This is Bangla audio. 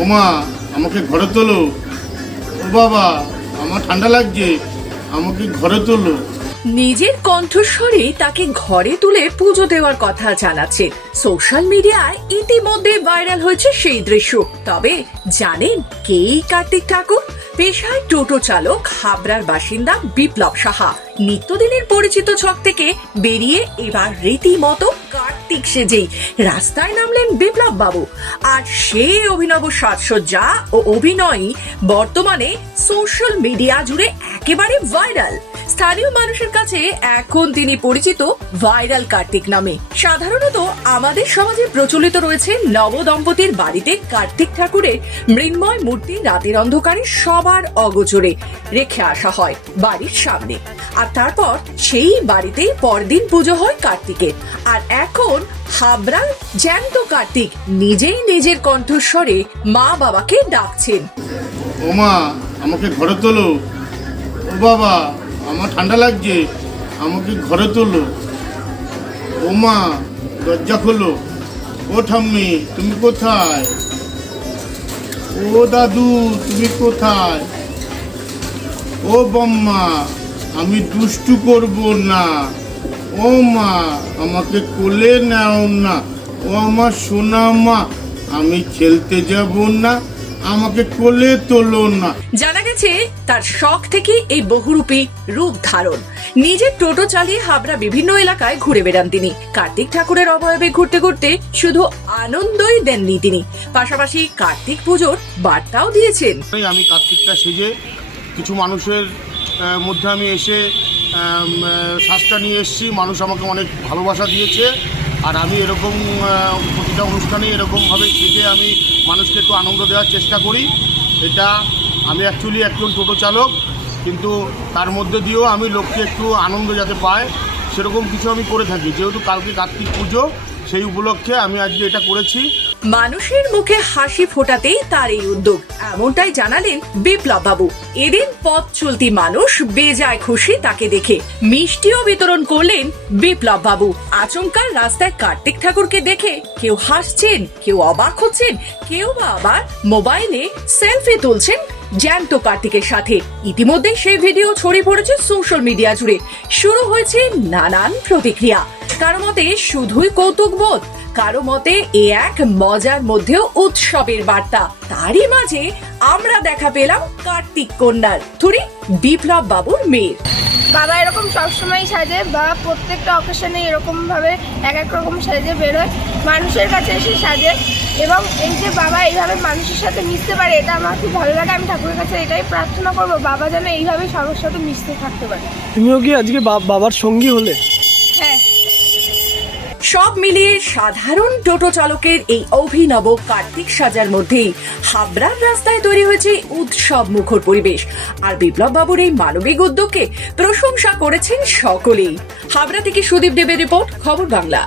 ও মা আমাকে ঘরে তোলো। ও বাবা, আমার ঠান্ডা লাগছে, আমাকে ঘরে তোলো। নিজের কণ্ঠস্বরে তাকে ঘরে তুলে পুজো দেওয়ার কথা জানাচ্ছে। সোশ্যাল মিডিয়ায় ইতিমধ্যে ভাইরাল হয়েছে সেই দৃশ্য। তবে জানেন কে কার্তিক ঠাকুর? পেশায় টোটো চালক, হাবড়ার বাসিন্দা বিপ্লব সাহা। নিত্যদিনের পরিচিত ছক থেকে বেরিয়ে এবার রীতিমতো কার্তিক সেজেই রাস্তায় নামলেন বিপ্লব বাবু। আর সেই অভিনব সাজসজ্জা ও অভিনয়ই বর্তমানে সোশ্যাল মিডিয়া জুড়ে একেবারে ভাইরাল স্থানীয় মানুষের কাছে এখন তিনি পরিচিত ভাইরাল কার্তিক নামে। সাধারণত আমাদের সমাজে প্রচলিত রয়েছে নব দম্পতির বাড়িতে কার্তিক ঠাকুরের মৃন্ময় মূর্তি রাতের অন্ধকারে সবার অগোচরে রেখে আসা হয় বাড়ির সামনে। আর তারপর সেই বাড়িতে পরদিন পুজো হয় কার্তিকের। আর এখন হাবড়ার জ্যান্ত কার্তিক নিজেই নিজের কণ্ঠস্বরে মা বাবাকে ডাকছেন। ও মা আমাকে ঘরে তোলো। বাবা, আমার ঠান্ডা লাগছে। আমাকে ঘরে তোলো। ও মা, দরজা খোলো। ও ঠাম্মি, তুমি কোথায়? ও দাদু, তুমি কোথায়? ও বম্মা, আমি দুষ্টু করব না। ও মা, আমাকে কোলে নাও না। ও আমার সোনা মা, আমি খেলতে যাব না। আমাকে কোলে তোলো না। জানা গেছে তার শখ থেকে এই বহুরূপী রূপ ধারণ। নিজের টোটো চালিয়ে হাবড়া বিভিন্ন এলাকায় ঘুরে বেড়ান তিনি। কার্তিক ঠাকুরের অবয়বে ঘুরতে ঘুরতে শুধু আনন্দই দেননি তিনি। পাশাপাশি কার্তিক পুজোর বার্তাও দিয়েছেন। আমি কার্তিকটা সেজে কিছু মানুষের মধ্যে আমি এসে শ্বাসটা নিয়ে এসেছি। মানুষ আমাকে অনেক ভালোবাসা দিয়েছে। আর আমি এরকম প্রতিটা অনুষ্ঠানে এরকমভাবে থেকে আমি মানুষকে একটু আনন্দ দেওয়ার চেষ্টা করি। এটা আমি অ্যাকচুয়ালি একজন টোটো চালক, কিন্তু তার মধ্যে দিয়েও আমি লোককে একটু আনন্দ যাতে পায়, সেরকম কিছু আমি করে থাকি। যেহেতু কালকে কার্তিক পুজো, সেই উপলক্ষে আমি আজকে এটা করেছি। মানুষের মুখে হাসি ফোটাতেই তার এই উদ্যোগ। এমনটাই জানালেন বিপ্লব বাবু এদিন পথ চলতি মানুষ বেজায় খুশি তাকে দেখে। মিষ্টিও বিতরণ করলেন বিপ্লব বাবু আচমকা রাস্তায় কার্তিক ঠাকুরকে দেখে কেউ হাসছেন, কেউ অবাক হচ্ছেন, কেউ বা আবার মোবাইলে সেলফি তুলছেন জ্যান্ত কার্তিকের সাথে। ইতিমধ্যে সেই ভিডিও ছড়িয়ে পড়েছে সোশ্যাল মিডিয়া জুড়ে। শুরু হয়েছে নানান প্রতিক্রিয়া। কারও মতে শুধুই কৌতুকবোধ কারও মতে এ এক মজার মধ্যেও উৎসবের বার্তা। তারই মাঝে আমরা দেখা পেলাম কার্তিক কন্যার থুরি বিপ্লব বাবুর মেয়ের। বাবা এরকম সবসময় সাজে বা প্রত্যেকটা অকেশনে এরকম ভাবে এক এক রকম সাজে বেরোয় মানুষের কাছে এসে সাজে এবং এই যে বাবা এইভাবে মানুষের সাথে মিশতে পারে এটা আমার খুব ভালো লাগে। আমি ঠাকুরের কাছে এটাই প্রার্থনা করব বাবা যেন এইভাবে সবার সাথে মিশতে থাকতে পারে। তুমিও কি আজকে বাবার সঙ্গী হলে সব মিলিয়ে সাধারণ টোটো চালকের এই অভিনব কার্তিক সাজার মধ্যেই হাবড়ার রাস্তায় তৈরি হয়েছে উৎসব মুখর পরিবেশ। আর বিপ্লব বাবুর এই মানবিক উদ্যোগকে প্রশংসা করেছেন সকলেই। হাবড়া থেকে সুদীপ দেবের রিপোর্ট, খবর বাংলা।